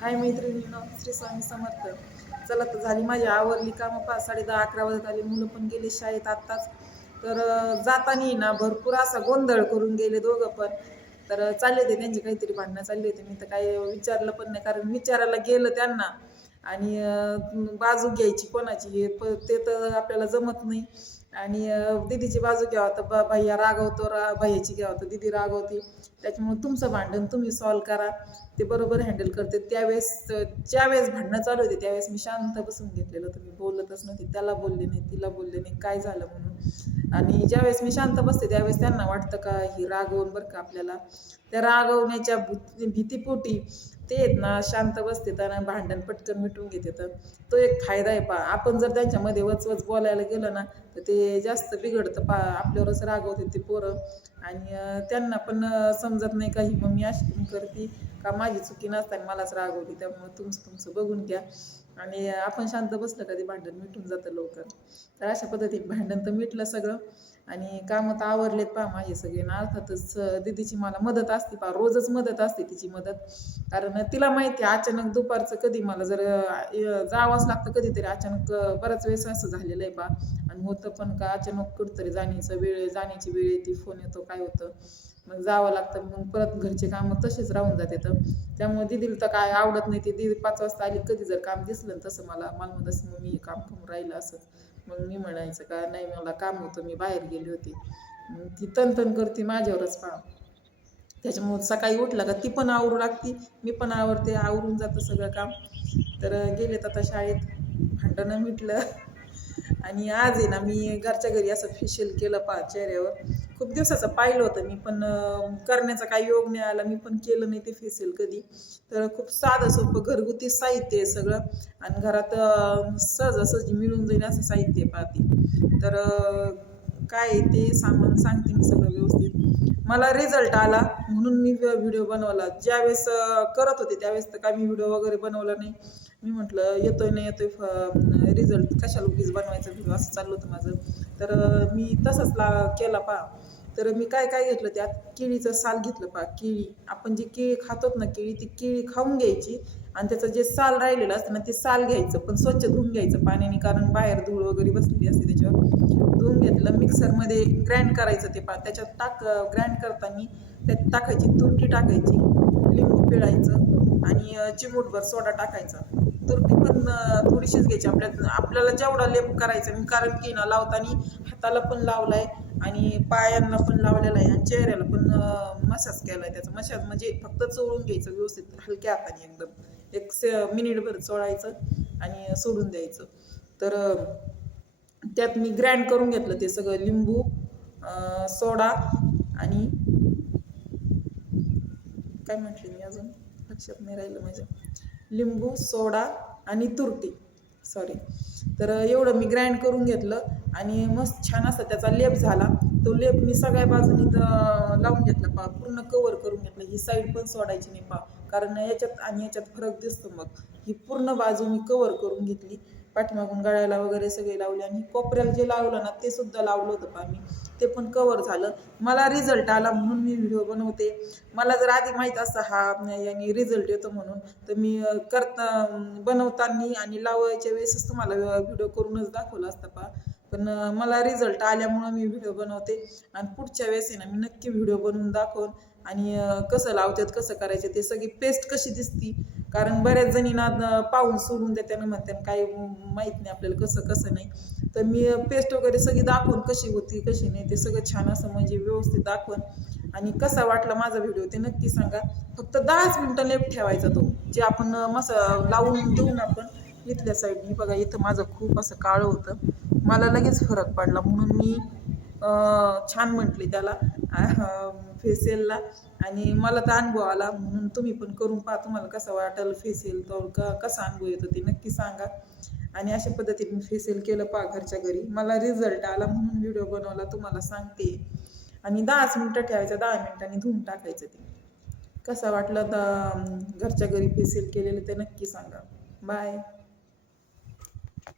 हाय मैत्रिणींनो श्री स्वामी समर्थ. चला तर झाली माझी आवरली कामं. पाच साडे दहा अकरा वाजत आली. मुलं पण गेले शाळेत आत्ताच. तर जाताना ना भरपूर असा गोंधळ करून गेले दोघं पण. तर चालले होते त्यांची काहीतरी भांडणं चालली होती. मी तर काही विचारलं पण नाही कारण विचारायला गेलं त्यांना. आणि बाजू घ्यायची कोणाची हे प- ते तर आपल्याला जमत नाही. आणि दिदीची दीदीची बाजू घ्यावा तर बा भैया रागवतो रा भैयाची घ्या तर दीदी रागवती. त्याच्यामुळे तुमचं भांडण तुम्ही सॉल्व करा. ते बरोबर हँडल करते. त्यावेळेस ज्यावेळेस भांडणं चालू होते त्यावेळेस मी शांत बसून घेतलेलं. तुम्ही बोलतच नव्हते. त्याला बोलले नाही तिला बोलले नाही काय झालं म्हणून. आणि ज्यावेळेस मी शांत बसते त्यावेळेस त्यांना वाटतं का ही रागवून बरं का आपल्याला त्या रागवण्याच्या भीतीपोटी ते आहेत ना शांत बसते आणि भांडण पटकन मिटवून घेते तर तो एक फायदा आहे पा आपण जर त्यांच्यामध्ये वचवच बोलायला गेलं ना तर ते जास्त बिघडतं पा आपल्यावरच रागवते ते पोरं. आणि त्यांना पण समजत नाही काही. मग मी अशी करते. का माझी चुकी नसताना मलाच रागवली त्यामुळे तुमचं तुमचं बघून घ्या. आणि आपण शांत बसलं कधी भांडण मिटून जातं लवकर. तर अशा पद्धतीने भांडण तर मिटलं सगळं. आणि कामं तर आवरलेत पहा माझे सगळे. ना अर्थातच दिदीची दीदीची मला मदत असते पहा. रोजच मदत असते तिची मदत. कारण तिला माहिती आहे अचानक दुपारचं कधी मला जर जावंच लागतं कधीतरी. अचानक बराच वेळेस असं झालेलं आहे पहा. आणि होतं पण का अचानक कुठंतरी जाण्याचं वेळ जाण्याची वेळ येते फोन येतो काय होतं. मग जावं लागतं. मग परत घरचे कामं तसेच राहून जाते तर त्यामुळे दिदीला तर काय आवडत नाही. ते दिदी पाच वाजता आली कधी जर काम दिसलं तसं मला मला म्हणत मग मी काम करून राहिलं असं मग मी म्हणायचं का नाही मला काम होतं मी बाहेर गेली होती. मग ती तन करते माझ्यावरच पहा त्याच्यामुळे सकाळी उठला का ती पण आवरू लागती मी पण आवरते आवरून जातं सगळं काम. तर गेलेत आता शाळेत. भांडणं मिटलं. आणि आज आहे ना मी घरच्या घरी असं फेशियल केलं पहा चेहऱ्यावर. खूप दिवसाचं पाहिलं होतं मी पण करण्याचा काही योग नाही आला. मी पण केलं नाही ते फेशियल कधी. तर खूप साधं सोपं घरगुती साहित्य आहे सगळं. आणि घरात सहजासहजी मिळून जाईल असं साहित्य आहे पाहते तर काय आहे ते सामान सांगते मी सगळं व्यवस्थित. मला रिझल्ट आला म्हणून मी व्हिडिओ बनवला. ज्यावेळेस करत होते त्यावेळेस तर काय मी व्हिडिओ वगैरे बनवला नाही. मी म्हटलं येतोय नाही येतोय रिझल्ट कशाला उगीच बनवायचा व्हिडिओ असं चाललं होतं माझं. तर मी तसंच ला केला पा तर मी काय काय घेतलं त्यात? केळीचं साल घेतलं पा केळी. आपण जी केळी खातोत ना केळी ती केळी खाऊन घ्यायची आणि त्याचं जे साल राहिलेलं असतं ना ते साल घ्यायचं पण स्वच्छ धुवून घ्यायचं पाण्याने कारण बाहेर धूळ वगैरे बसलेली असते त्याच्यावर. धुवून घेतलं मिक्सरमध्ये ग्राइंड करायचं ते पा त्याच्यात टाक ग्राइंड करताना त्यात टाकायची तुरटी टाकायची लिंबू पिळायचं आणि चिमूटभर सोडा टाकायचा. तुरटी पण थोडीशीच घ्यायची. आपल्या आपल्याला जेवढा लेप करायचा मी कारण की ना लावताना हाताला पण लावलाय. आणि पायांना पण लावलेला आहे आणि चेहऱ्याला पण मसाज केलाय त्याचा. मसाज म्हणजे फक्त चोळून घ्यायचं व्यवस्थित हलक्या हाताने एकदम. एक से मिनिटभर चोळायचं आणि सोडून द्यायचं. तर त्यात मी ग्रँड करून घेतलं ते सगळं लिंबू सोडा आणि काय म्हटले मी अजून? लक्षात नाही राहिलं माझ्या. लिंबू सोडा आणि तुरटी. सॉरी तर एवढं मी ग्राइंड करून घेतलं आणि मस्त छान असा त्याचा लेप झाला. तो लेप मी सगळ्या बाजूनी तर लावून घेतला पा पूर्ण कवर करून घेतला. ही साईड पण सोडायची नाही पा कारण याच्यात आणि याच्यात फरक दिसतो मग ही पूर्ण बाजू मी कवर करून घेतली. पाठीमागून गळायला वगैरे सगळे लावले आणि कोपऱ्याला जे लावलं ना ते सुद्धा लावलं होतं पा मी ते पण कवर झालं. मला रिझल्ट आला म्हणून मी व्हिडिओ बनवते. मला जर आधी माहीत असतं हा याने रिझल्ट येतो म्हणून तर मी करता बनवताना आणि लावायच्या वेळेसच तुम्हाला व्हिडिओ करूनच दाखवला असता पा पण मला रिझल्ट आल्यामुळं मी व्हिडिओ बनवते. आणि पुढच्या वेळेस आहे ना मी नक्की व्हिडिओ बनवून दाखवून. आणि कसं लावतात कसं करायचं ते सगळी पेस्ट कशी दिसती कारण बऱ्याच जणींना पाहून सोडून देताना म्हणतात काही माहीत नाही आपल्याला कसं कसं नाही. तर मी पेस्ट वगैरे सगळी दाखवून कशी होती कशी नाही ते सगळं छान असं म्हणजे व्यवस्थित दाखवून आणि कसा वाटला माझा व्हिडिओ ते नक्की सांगा. फक्त दहाच मिनटं लेफ्ट ठेवायचा तो जे आपण मसा लावून देऊन आपण इथल्या साईडनी बघा इथं माझं खूप असं काळं होतं. मला लगेच फरक पडला. म्हणून मी छान म्हटली त्याला. फेशियलला आणि मला तर अनुभव आला म्हणून तुम्ही पण करून पहा तुम्हाला कसं वाटेल फेशियल तर का कसा अनुभव येतो ते नक्की सांगा. आणि अशा पद्धतीने मी फेशियल केलं पहा घरच्या घरी. मला रिझल्ट आला म्हणून व्हिडिओ बनवला तुम्हाला सांगते. आणि दहाच मिनटं ठेवायचं दहा मिनिटांनी धुवून टाकायचं ते. कसं वाटलं तर घरच्या घरी फेशियल केलेलं ते नक्की सांगा. बाय